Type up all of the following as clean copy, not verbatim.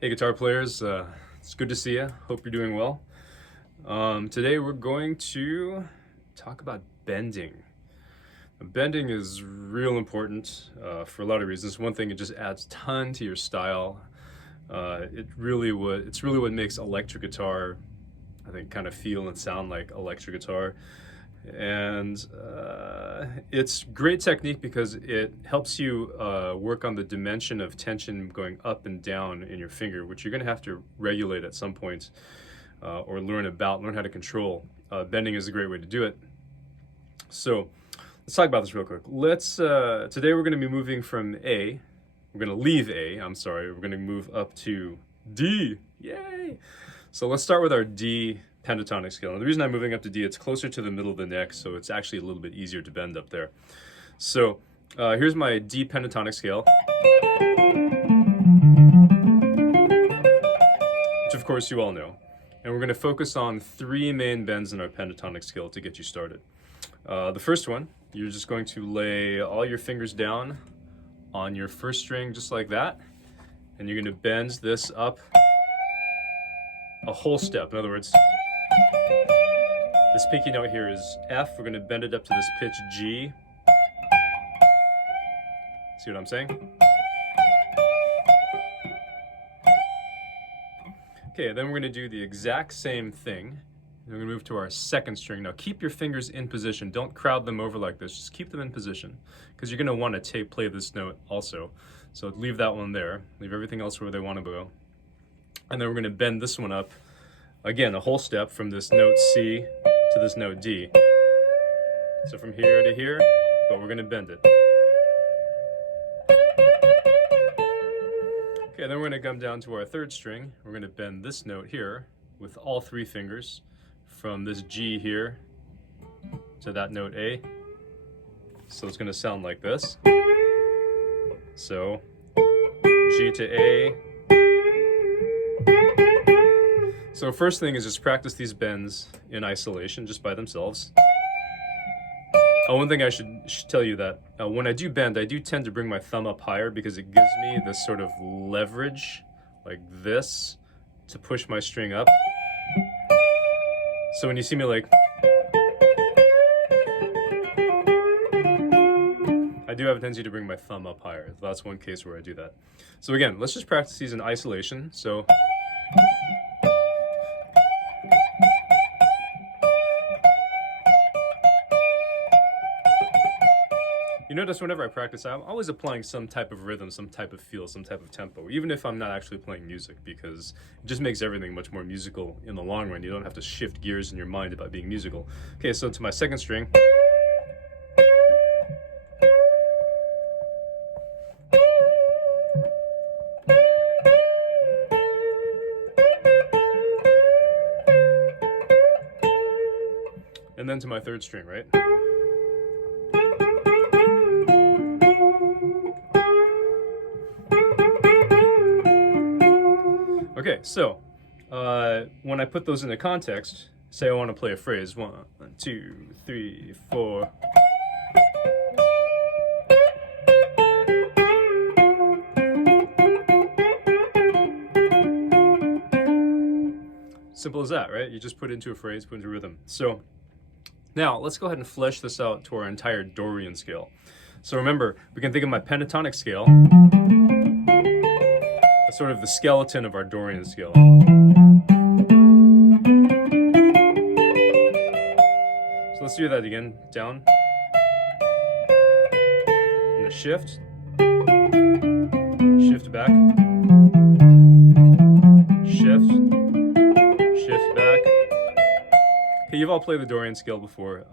Hey guitar players, it's good to see you. Hope you're doing well. Today we're going to talk about bending. Bending is real important for a lot of reasons. One thing, it just adds ton to your style. It's really what makes electric guitar, I think, kind of feel and sound like electric guitar. And it's great technique because it helps you work on the dimension of tension going up and down in your finger, which you're going to have to regulate at some point or learn how to control. Bending is a great way to do it. So let's talk about this real quick. Today we're going to be moving from A. We're going to leave A, I'm sorry. We're going to move up to D. Yay! So let's start with our D pentatonic scale. And the reason I'm moving up to D, it's closer to the middle of the neck, so it's actually a little bit easier to bend up there. So here's my D pentatonic scale, which of course you all know. And we're going to focus on three main bends in our pentatonic scale to get you started. The first one, you're just going to lay all your fingers down on your first string just like that, and you're going to bend this up a whole step. In other words, this pinky note here is F. We're going to bend it up to this pitch G. See what I'm saying? Okay, then we're going to do the exact same thing. We're going to move to our second string. Now keep your fingers in position. Don't crowd them over like this. Just keep them in position because you're going to want to play this note also. So leave that one there. Leave everything else where they want to go. And then we're going to bend this one up, again, a whole step from this note C to this note D. So from here to here, but we're going to bend it. Okay, then we're going to come down to our third string. We're going to bend this note here with all three fingers from this G here to that note A. So it's going to sound like this. So G to A. So first thing is just practice these bends in isolation, just by themselves. One thing I should tell you that when I do bend, I do tend to bring my thumb up higher because it gives me this sort of leverage, like this, to push my string up. So when you see me like, I do have a tendency to bring my thumb up higher. That's one case where I do that. So again, let's just practice these in isolation. So you notice whenever I practice, I'm always applying some type of rhythm, some type of feel, some type of tempo, even if I'm not actually playing music, because it just makes everything much more musical in the long run. You don't have to shift gears in your mind about being musical. Okay, so to my second string. And then to my third string, right? Okay, so when I put those into context, say I want to play a phrase, 1, 2, 3, 4. Simple as that, right? You just put into a phrase, put into rhythm. So now let's go ahead and flesh this out to our entire Dorian scale. So remember, we can think of my pentatonic scale as sort of the skeleton of our Dorian scale. So let's do that again. Down. And a shift. Shift back. Shift. Shift back. Okay, you've all played the Dorian scale before.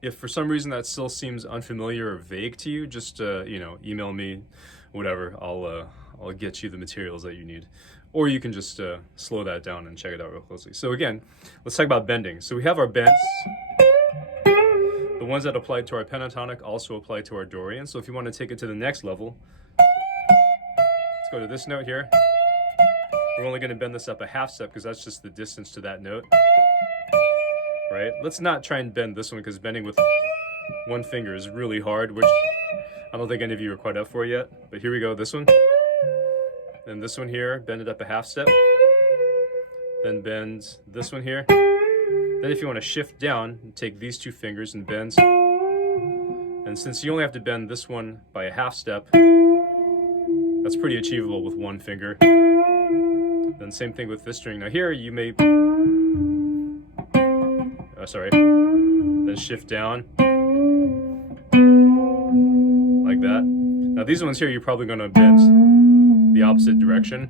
If for some reason that still seems unfamiliar or vague to you, just email me, whatever. I'll get you the materials that you need, or you can just slow that down and check it out real closely. So again, let's talk about bending. So we have our bends. The ones that apply to our pentatonic also apply to our Dorian. So if you want to take it to the next level, let's go to this note here. We're only going to bend this up a half step because that's just the distance to that note. Right? Let's not try and bend this one because bending with one finger is really hard, which I don't think any of you are quite up for yet. But here we go, this one. Then this one here, bend it up a half step. Then bend this one here. Then if you want to shift down, take these two fingers and bend. And since you only have to bend this one by a half step, that's pretty achievable with one finger. Then same thing with this string. Now here you may, then shift down like that. Now these ones here, you're probably going to bend the opposite direction.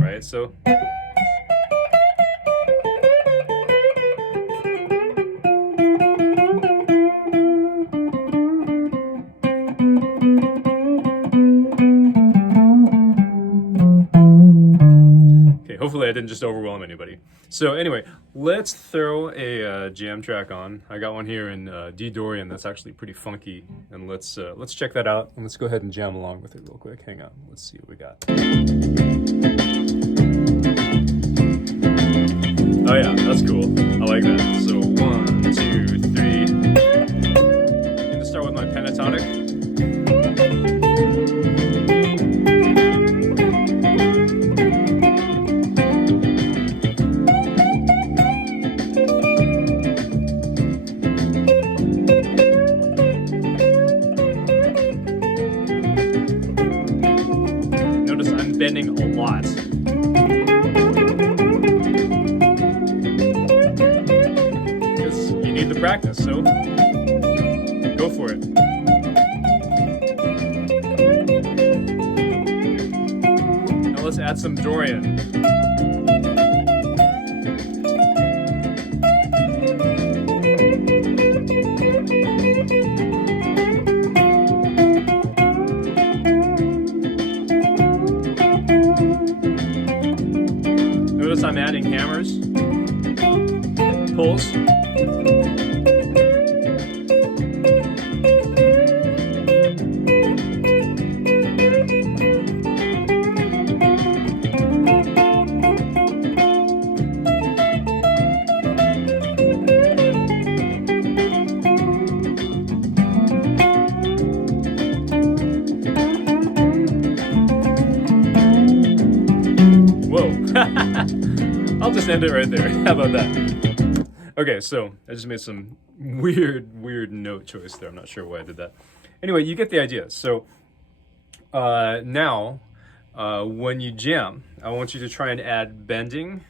Right, so. Hopefully I didn't just overwhelm anybody. So anyway, let's throw a jam track on. I got one here in D Dorian that's actually pretty funky, and let's check that out, and let's go ahead and jam along with it real quick. Hang on, let's see what we got. Oh yeah, that's cool. I like that. So 1, 2, 3. I'm gonna start with my pentatonic. Bending a lot. Because you need the practice, so go for it. Now let's add some Dorian. Notice I'm adding hammers, pulls. I'll just end it right there. How about that? Okay, so I just made some weird note choice there. I'm not sure why I did that. Anyway, you get the idea. So now, when you jam, I want you to try and add bending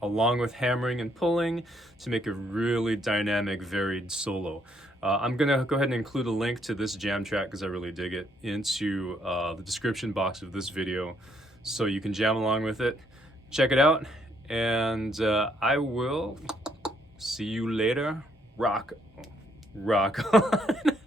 along with hammering and pulling to make a really dynamic, varied solo. I'm gonna go ahead and include a link to this jam track because I really dig it into the description box of this video, so you can jam along with it. Check it out, and I will see you later. Rock on.